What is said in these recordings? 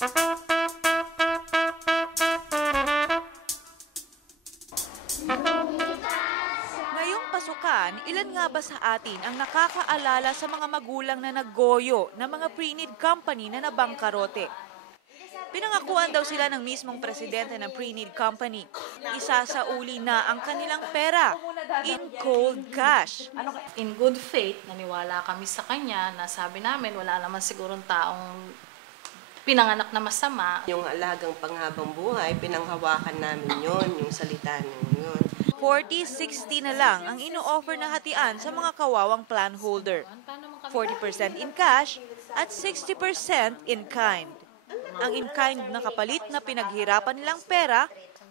Ngayong pasukan, ilan nga ba sa atin ang nakakaalala sa mga magulang na naggoyo ng mga pre-need company na nabangkarote? Pinangakuan daw sila ng mismong presidente ng pre-need company. Isasauli na ang kanilang pera in cold cash. In good faith, naniwala kami sa kanya na sabi namin wala naman sigurong taong pinanganak na masama. Yung alagang panghabang buhay, pinanghawakan namin yon, yung salita niyo yun. 40-60 na lang ang ino-offer na hatian sa mga kawawang plan holder. 40% in cash at 60% in kind. Ang in-kind na kapalit na pinaghirapan nilang pera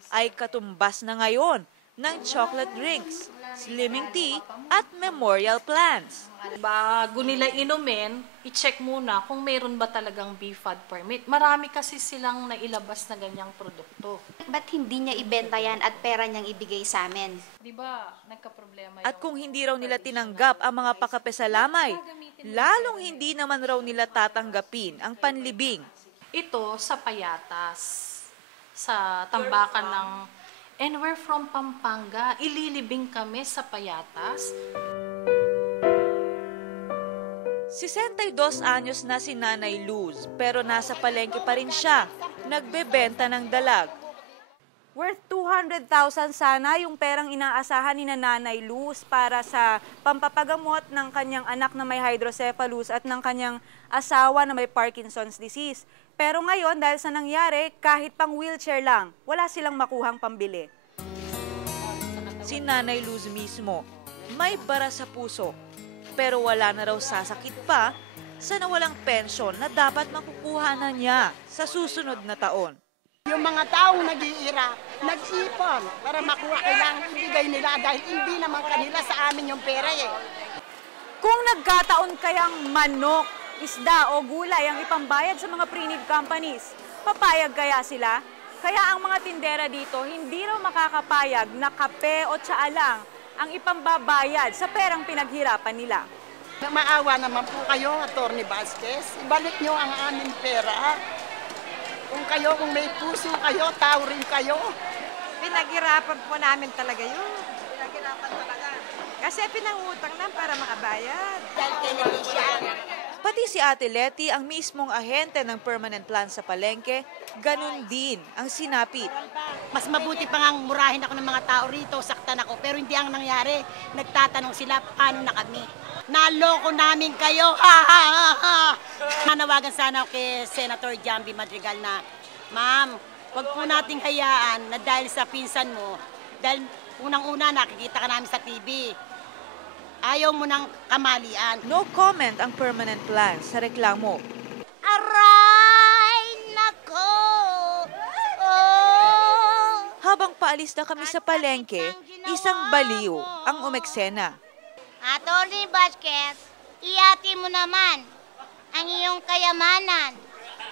ay katumbas na ngayon ng chocolate drinks, slimming tea at memorial plans. Bago nila inumin, i-check muna kung mayroon ba talagang BFAD permit. Marami kasi silang nailabas na ganyang produkto. Ba't hindi niya ibenta yan at pera niyang ibigay sa amin? Di ba, nagka-problema At kung hindi raw nila tinanggap ang mga pakapesalamay, lalong hindi naman raw nila tatanggapin ang panlibing. Ito sa Payatas, sa tambakan ng And we're from Pampanga. Ililibing kami sa Payatas. 62 anyos na si Nanay Luz, pero nasa palengke pa rin siya, nagbebenta ng dalag. Worth 200,000 sana yung perang inaasahan ni Nanay Luz para sa pampapagamot ng kanyang anak na may hydrocephalus at ng kanyang asawa na may Parkinson's disease. Pero ngayon, dahil sa nangyari, kahit pang wheelchair lang, wala silang makuhang pambili. Si Nanay Luz mismo, may bara sa puso, pero wala na raw sasakit pa sa nawalang pensyon na dapat makukuha na niya sa susunod na taon. Yung mga taong nag-iirap, nag-ipon para makuha kailangan ibigay nila dahil hindi naman kanila sa amin yung pera eh. Kung nagkataon kayang manok, isda o gulay ang ipambayad sa mga pre-need companies, papayag kaya sila? Kaya ang mga tindera dito hindi raw makakapayag na kape o tsaa lang ang ipambabayad sa perang pinaghirapan nila. Maawa naman po kayo, Atty. Vasquez. Ibalik nyo ang aming pera. Kung may puso kayo, tao rin kayo. Pinaghirapan po namin talaga yun. Pinaghirapan talaga. Kasi pinangutang lang para makabayad. Pati si Ate Letty, ang mismong ahente ng permanent plan sa palengke, ganun din ang sinapit. Mas mabuti pa nga murahin ako ng mga tao rito, saktan ako. Pero hindi ang nangyari. Nagtatanong sila, paano na kami? Naloko namin kayo! Ha, ha, ha, ha. Nanawagan sana ako kay Senator Jambi Madrigal na, Ma'am, wag po nating hayaan na dahil sa pinsan mo, dahil unang-una nakikita ka namin sa TV, ayaw mo ng kamalian. No comment ang permanent plan sa reklamo. Aray! Nako! Oh! Habang paalis na kami sa palengke, isang baliw ang umeksena. Atty. Vasquez, iati mo naman ang iyong kayamanan.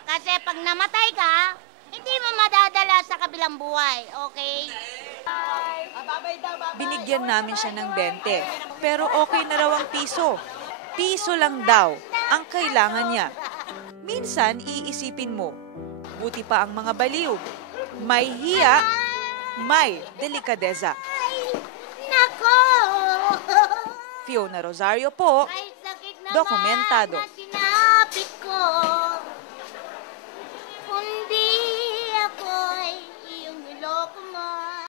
Kasi pag namatay ka, hindi mo madadala sa kabilang buhay, okay? Binigyan namin siya ng 20, pero okay na raw ang piso. Piso lang daw ang kailangan niya. Minsan, iisipin mo, buti pa ang mga baliw. May hiya, may delikadeza. Nako! Fiona Rosario po, Ay, sakit naman. Dokumentado.